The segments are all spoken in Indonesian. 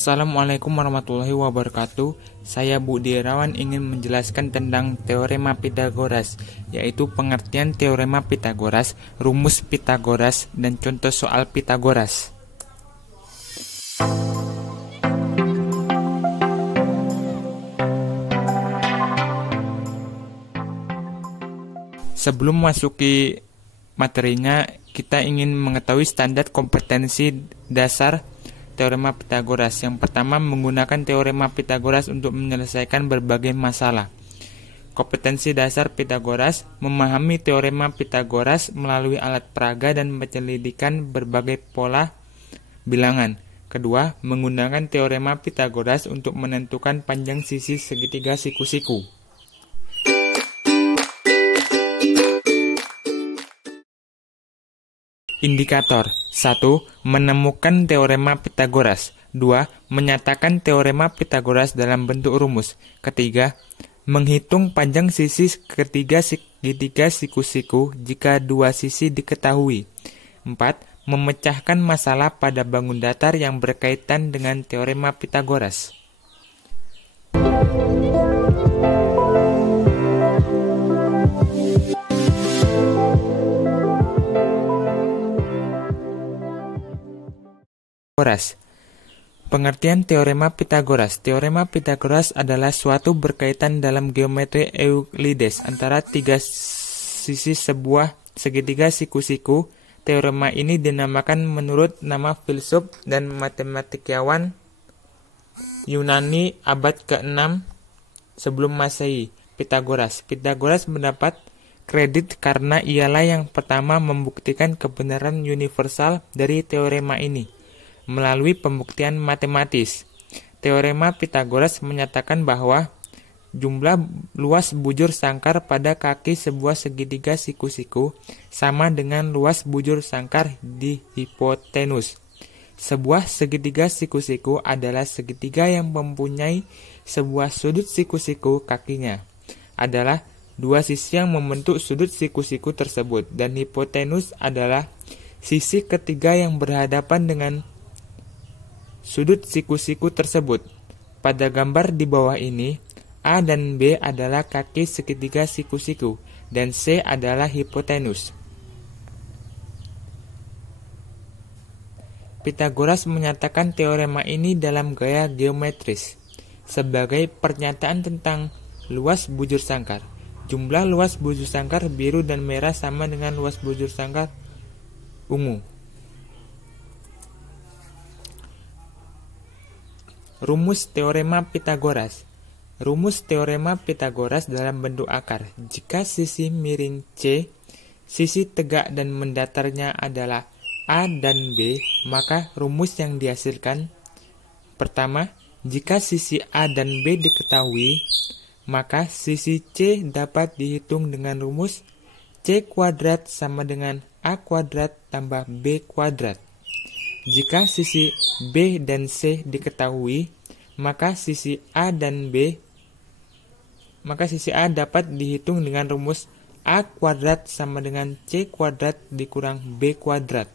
Assalamualaikum warahmatullahi wabarakatuh. Saya Budi Irawan ingin menjelaskan tentang teorema Pitagoras, yaitu pengertian teorema Pitagoras, rumus Pitagoras, dan contoh soal Pitagoras. Sebelum masuki materinya, kita ingin mengetahui standar kompetensi dasar teorema Pitagoras. Yang pertama, menggunakan teorema Pitagoras untuk menyelesaikan berbagai masalah. Kompetensi dasar Pitagoras: memahami teorema Pitagoras melalui alat peraga dan penyelidikan berbagai pola bilangan. Kedua, menggunakan teorema Pitagoras untuk menentukan panjang sisi segitiga siku-siku. Indikator: 1. Menemukan teorema Pitagoras. 2. Menyatakan teorema Pitagoras dalam bentuk rumus. Ketiga, menghitung panjang sisi ketiga segitiga siku-siku jika dua sisi diketahui. 4. Memecahkan masalah pada bangun datar yang berkaitan dengan teorema Pitagoras. Pengertian teorema Pitagoras. Teorema Pitagoras adalah suatu berkaitan dalam geometri Euclides antara tiga sisi sebuah segitiga siku-siku. Teorema ini dinamakan menurut nama filsuf dan matematikawan Yunani abad ke-6 sebelum Masehi, Pitagoras. Pitagoras mendapat kredit karena ialah yang pertama membuktikan kebenaran universal dari teorema ini melalui pembuktian matematis. Teorema Pitagoras menyatakan bahwa jumlah luas bujur sangkar pada kaki sebuah segitiga siku-siku sama dengan luas bujur sangkar di hipotenus. Sebuah segitiga siku-siku adalah segitiga yang mempunyai sebuah sudut siku-siku kakinya adalah dua sisi yang membentuk sudut siku-siku tersebut, dan hipotenus adalah sisi ketiga yang berhadapan dengan sudut siku-siku tersebut. Pada gambar di bawah ini, A dan B adalah kaki segitiga siku-siku, dan C adalah hipotenus. Pitagoras menyatakan teorema ini dalam gaya geometris sebagai pernyataan tentang luas bujur sangkar. Jumlah luas bujur sangkar biru dan merah sama dengan luas bujur sangkar ungu. Rumus teorema Pitagoras. Rumus teorema Pitagoras dalam bentuk akar. Jika sisi miring C, sisi tegak dan mendatarnya adalah A dan B, maka rumus yang dihasilkan: pertama, jika sisi A dan B diketahui, maka sisi C dapat dihitung dengan rumus C kuadrat sama dengan A kuadrat tambah B kuadrat. Jika sisi B dan C diketahui, maka sisi A dapat dihitung dengan rumus A kuadrat sama dengan C kuadrat dikurang B kuadrat.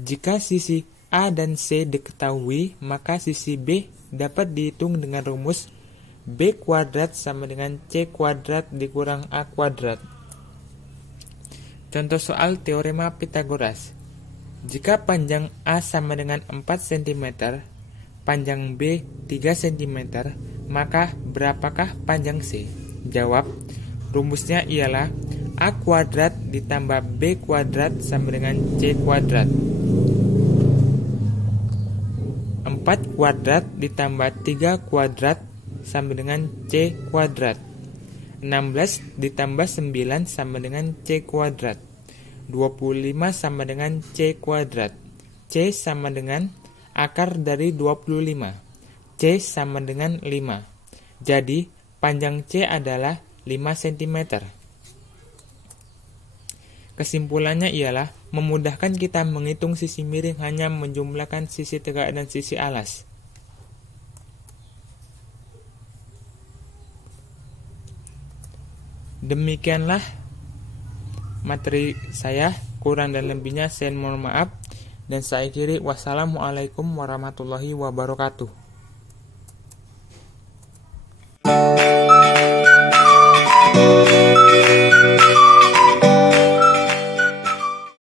Jika sisi A dan C diketahui, maka sisi B dapat dihitung dengan rumus B kuadrat sama dengan C kuadrat dikurang A kuadrat. Contoh soal teorema Pitagoras. Jika panjang A sama dengan 4 cm, panjang B 3 cm, maka berapakah panjang C? Jawab, rumusnya ialah A kuadrat ditambah B kuadrat sama dengan C kuadrat. 4 kuadrat ditambah 3 kuadrat sama dengan C kuadrat. 16 ditambah 9 sama dengan C kuadrat. 25 sama dengan C kuadrat. C sama dengan akar dari 25. C sama dengan 5. Jadi, panjang C adalah 5 cm. Kesimpulannya ialah memudahkan kita menghitung sisi miring hanya menjumlahkan sisi tegak dan sisi alas. Demikianlah materi saya, kurang dan lebihnya saya mohon maaf. Dan saya akhiri, wassalamualaikum warahmatullahi wabarakatuh.